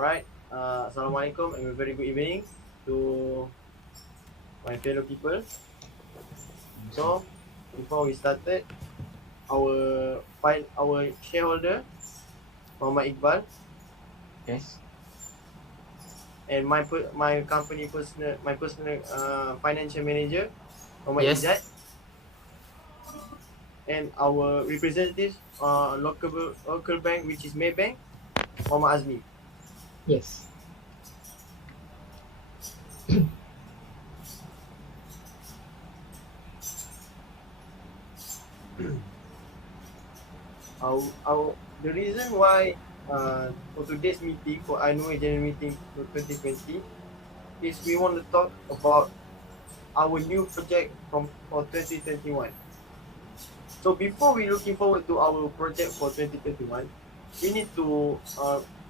Alright, Assalamualaikum and a very good evening to my fellow people. So, before we started, our shareholder, Muhammad Iqbal, Yes. and my company personal financial manager, Muhammad Yes. Izzat, and our representatives, local bank, which is Maybank, Muhammad Azmi. Yes. The reason why for today's meeting, for annual general meeting for 2020, is we want to talk about our new project for 2021. So before we looking forward to our project for 2021, we need to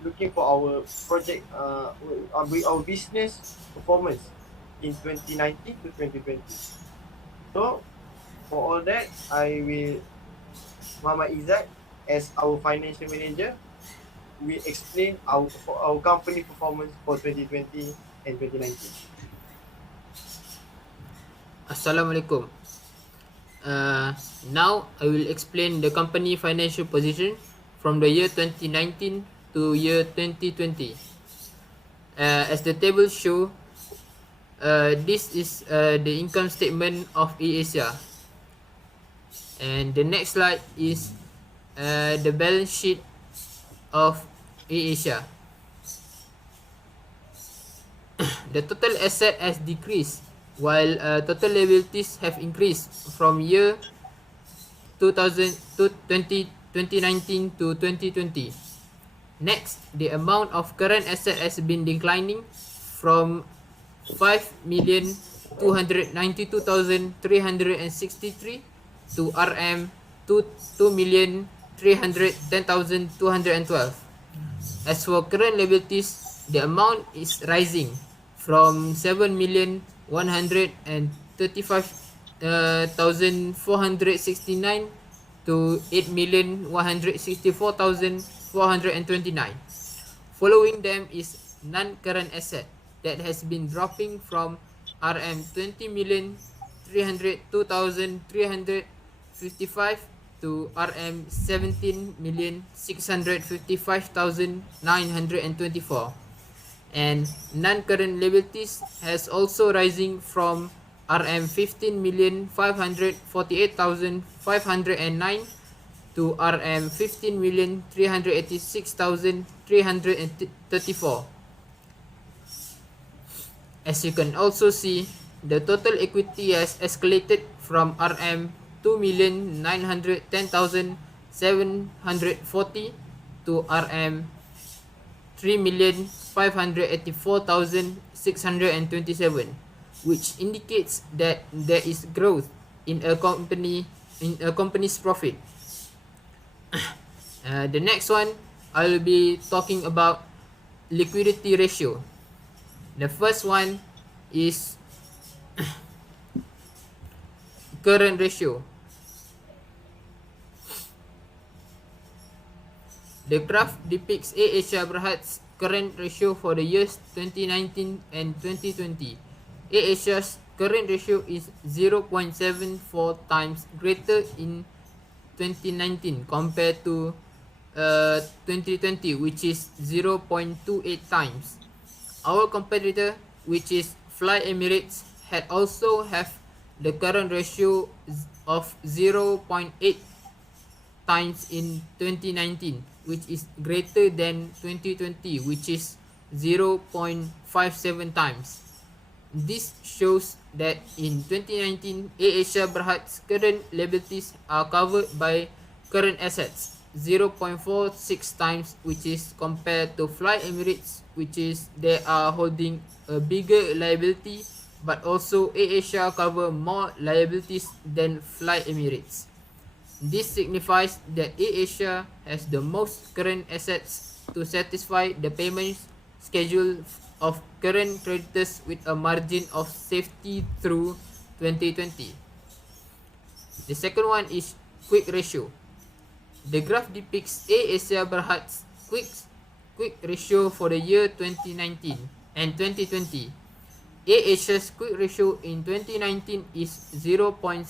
looking for our project our business performance in 2019 to 2020. So for all that, I will Muhammad Izzat as our financial manager. We explain our company performance for 2020 and 2019. Assalamualaikum. Now I will explain the company financial position from the year 2019 to year 2020. As the table show, this is the income statement of Air Asia. And the next slide is the balance sheet of Air Asia. The total asset has decreased while total liabilities have increased from year 2019 to 2020. Next, the amount of current asset has been declining from 5,292,363 to RM 2,310,212. As for current liabilities, the amount is rising from 7,135,469 to 8,164,429. Following them is non-current asset that has been dropping from RM 20,302,355 to RM 17,655,924. And non-current liabilities has also rising from RM 15,548,509 to RM 15,386,334. As you can also see, the total equity has escalated from RM 2,910,740 to RM 3,584,627, which indicates that there is growth in a company's profit. The next one, I will be talking about liquidity ratio. The first one is current ratio. The graph depicts Air Asia Berhad's current ratio for the years 2019 and 2020. Air Asia's current ratio is 0.74 times greater in 2019 compared to 2020, which is 0.28 times. Our competitor, which is Fly Emirates, had also have the current ratio of 0.8 times in 2019, which is greater than 2020, which is 0.57 times. This shows that in 2019, Air Asia Berhad's current liabilities are covered by current assets, 0.46 times, which is compared to Fly Emirates, which is they are holding a bigger liability, but also Air Asia cover more liabilities than Fly Emirates. This signifies that Air Asia has the most current assets to satisfy the payment schedule of current creditors with a margin of safety through 2020. The second one is quick ratio. The graph depicts Air Asia Berhad's quick quick ratio for the year 2019 and 2020. AirAsia's quick ratio in 2019 is 0.72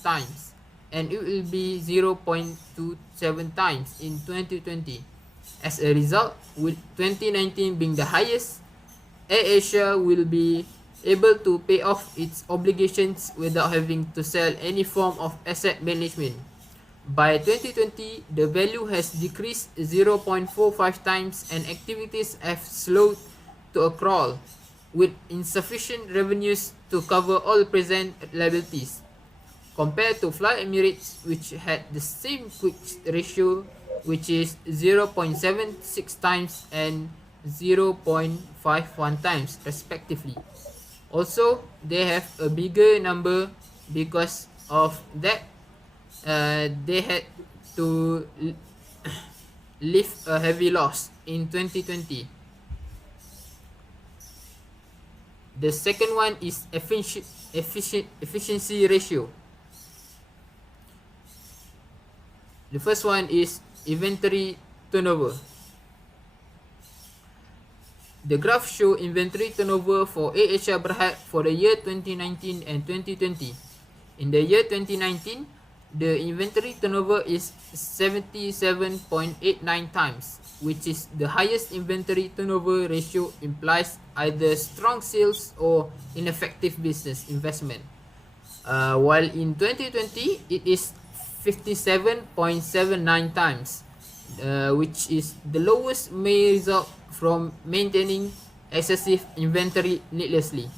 times and it will be 0.27 times in 2020. As a result, with 2019 being the highest, AirAsia will be able to pay off its obligations without having to sell any form of asset management. By 2020, the value has decreased 0.45 times and activities have slowed to a crawl, with insufficient revenues to cover all present liabilities. Compared to Fly Emirates, which had the same quick ratio, which is 0.76 times and 0.51 times respectively. Also, they have a bigger number because of that they had to lift a heavy loss in 2020. The second one is efficiency ratio. The first one is inventory turnover. The graph show inventory turnover for AirAsia Berhad for the year 2019 and 2020. In the year 2019, the inventory turnover is 77.89 times, which is the highest inventory turnover ratio implies either strong sales or ineffective business investment. While in 2020, it is 57.79 times, which is the lowest may result from maintaining excessive inventory needlessly.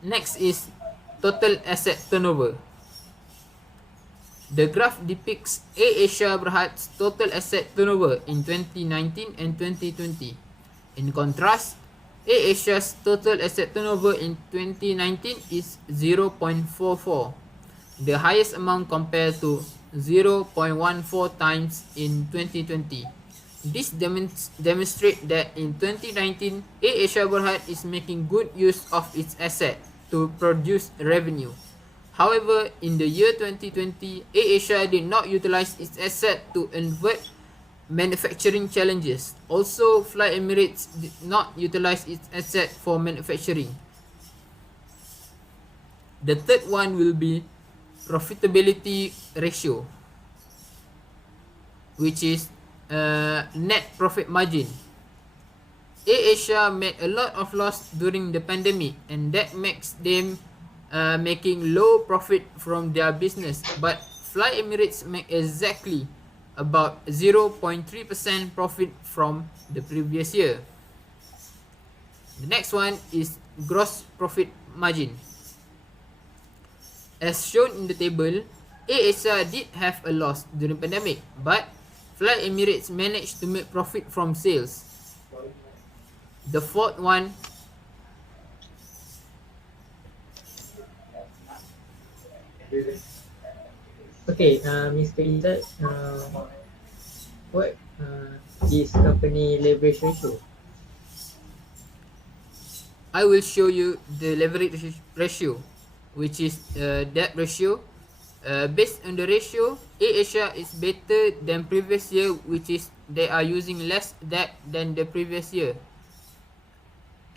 Next is total asset turnover. The graph depicts AirAsia Berhad's total asset turnover in 2019 and 2020. In contrast, AirAsia's total asset turnover in 2019 is 0.44, the highest amount compared to 0.14 times in 2020. This demonstrates that in 2019, AirAsia Berhad is making good use of its asset to produce revenue. However, in the year 2020, AirAsia did not utilize its asset to avert manufacturing challenges. Also, Fly Emirates did not utilize its asset for manufacturing. The third one will be profitability ratio, which is net profit margin. AirAsia made a lot of loss during the pandemic, and that makes them making low profit from their business. But Fly Emirates make exactly about 0.3% profit from the previous year. The next one is gross profit margin. As shown in the table, AirAsia did have a loss during pandemic, but Fly Emirates managed to make profit from sales. The fourth one Okay, Mr. Izzat, what is company leverage ratio? I will show you the leverage ratio, which is debt ratio. Based on the ratio, AirAsia is better than previous year, which is they are using less debt than the previous year,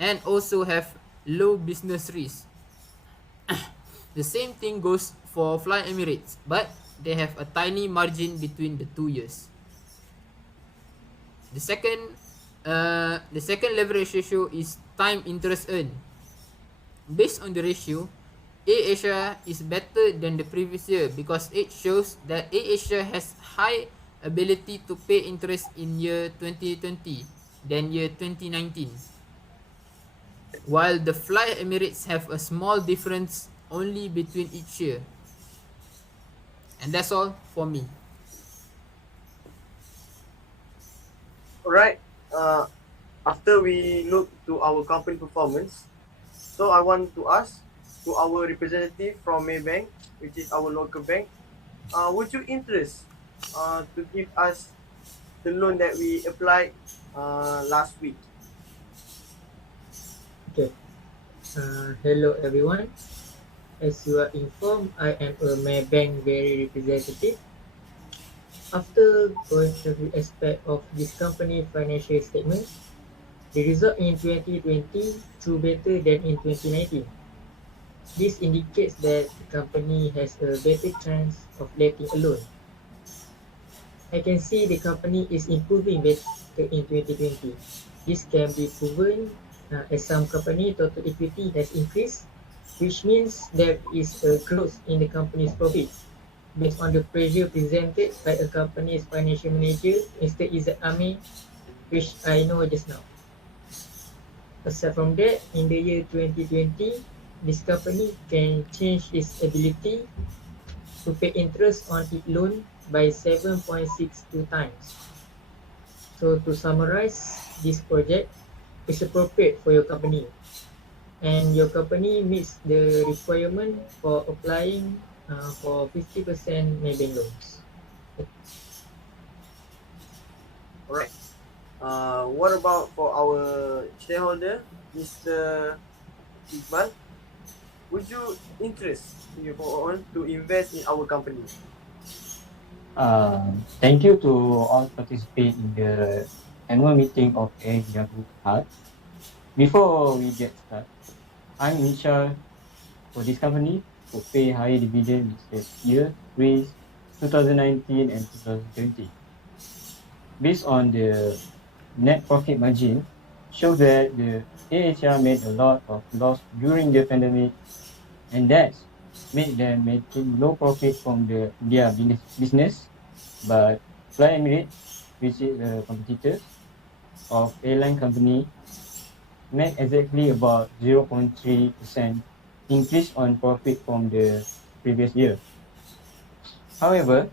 and also have low business risk. The same thing goes for Fly Emirates, but they have a tiny margin between the 2 years. The second leverage ratio is time interest earned. Based on the ratio, AirAsia is better than the previous year because it shows that AirAsia has high ability to pay interest in year 2020 than year 2019. While the Fly Emirates have a small difference only between each year. And that's all for me. Alright, after we look to our company performance, so I want to ask to our representative from Maybank, which is our local bank, would you interest to give us the loan that we applied last week? Okay. Hello everyone. As you are informed, I am a Maybank very representative. After going every aspect of this company financial statement, the result in 2020 do better than in 2019. This indicates that the company has a better chance of letting alone. I can see the company is improving better in 2020. This can be proven as some company total equity has increased, which means there is a growth in the company's profit based on the pressure presented by a company's financial manager, Mr. Izzat Amir, which I know just now. Aside from that, in the year 2020, this company can change its ability to pay interest on its loan by 7.62 times. So to summarize, this project is appropriate for your company and your company meets the requirement for applying for 50% Maybank loans. Alright. What about for our shareholder, Mr. Iqbal? Would you interest you on to invest in our company? Thank you to all participate in the annual meeting of Air Asia Group Heart. Before we get started, I'm in charge for this company to pay higher dividend this year, raised 2019 and 2020. Based on the net profit margin, shows that the AHR made a lot of loss during the pandemic, and that's made them making low profit from their business. But Fly Emirates, which is a competitor of airline company, made exactly about 0.3% increase on profit from the previous year. However,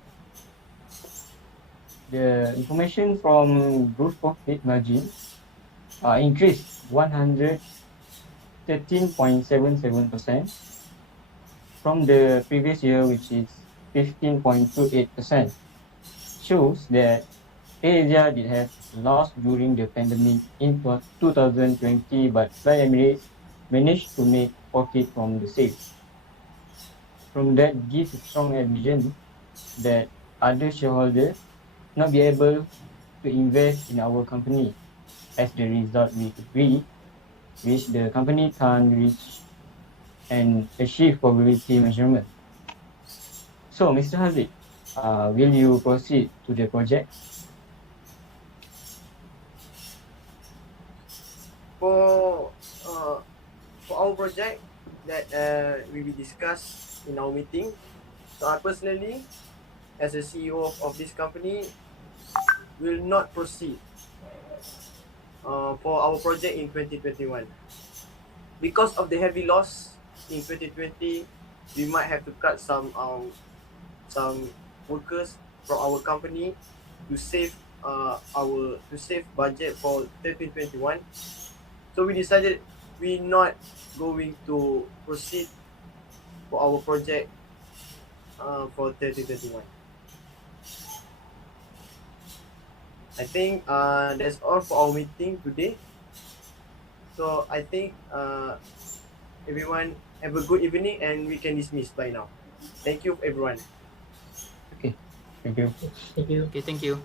the information from gross profit margin increased 113.77% from the previous year, which is 15.28%. Shows that Asia did have loss during the pandemic in 2020, but Fly Emirates managed to make profit from the sales. From that gives a strong evidence that other shareholders not be able to invest in our company. As the result, we agree, which the company can reach and achieve probability measurement. So, Mr. Haziq, will you proceed to the project? For our project that we will discuss in our meeting, so I personally, as a CEO of this company, will not proceed for our project in 2021. Because of the heavy loss in 2020, we might have to cut some workers from our company to save budget for 2021. So we decided we're not going to proceed for our project for 2021. I think that's all for our meeting today. So I think everyone have a good evening and we can dismiss by now. Thank you everyone. Okay, thank you. Thank you. Okay, thank you.